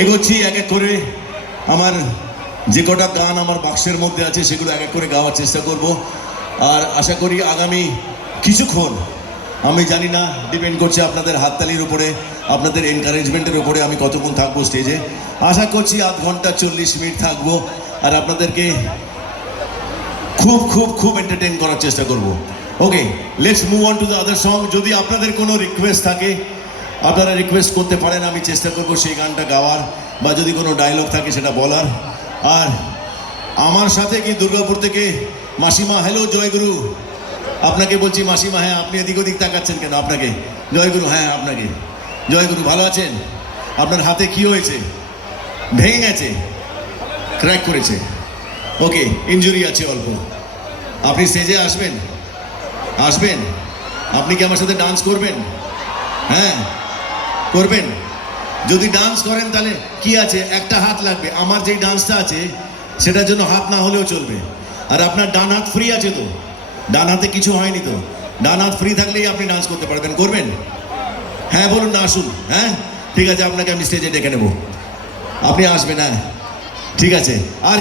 এগোচ্ছি এক এক করে। আমার যে কটা গান আমার বাক্সের মধ্যে আছে সেগুলো এক এক করে গাওয়ার চেষ্টা করব। আর আশা করি আগামী কিছুক্ষণ, আমি জানি না, ডিপেন্ড করছে আপনাদের হাততালির উপরে, আপনাদের এনকারেজমেন্টের উপরে আমি কতক্ষণ থাকবো স্টেজে। আশা করছি আধ ঘন্টা 40 মিনিট থাকবো আর আপনাদেরকে খুব খুব খুব এন্টারটেইন করার চেষ্টা করব। Okay, let's move on to the other song. যদি আপনাদের কোনো রিকোয়েস্ট থাকে আপনারা রিকোয়েস্ট করতে পারেন, আমি চেষ্টা করব সেই গানটা গাওয়ার, বা যদি কোনো ডায়লগ থাকে সেটা বলার। আর আমার সাথে কি দুর্গাপুর থেকে মাসিমা, হ্যালো জয়গুরু, আপনাকে বলছি মাসিমা। হ্যাঁ, আপনি এদিক ওদিক তাকাচ্ছেন কেন? আপনাকে জয়গুরু। হ্যাঁ, আপনাকে জয়গুরু। ভালো আছেন? আপনার হাতে কি হয়েছে? ভেঙে গেছে? ক্র্যাক করেছে? ওকে, ইনজুরি আছে অল্প। আপনি স্টেজে আসবেন? আসবেন? আপনি কি আমার সাথে ডান্স করবেন? হ্যাঁ, করবেন? যদি ডান্স করেন তাহলে কি আছে, একটা হাত লাগবে। আমার যেই ডান্সটা আছে সেটার জন্য হাত না হলেও চলবে। আর আপনার ডান হাত ফ্রি আছে তো? ডান হাতে কিছু হয়নি তো? ডান হাত ফ্রি থাকলেই আপনি ডান্স করতে পারবেন। করবেন? হ্যাঁ বলুন না, আসুন। হ্যাঁ, ঠিক আছে, আপনাকে আমি স্টেজে ডেকে নেব, আপনি আসবেন। হ্যাঁ, ঠিক আছে। আর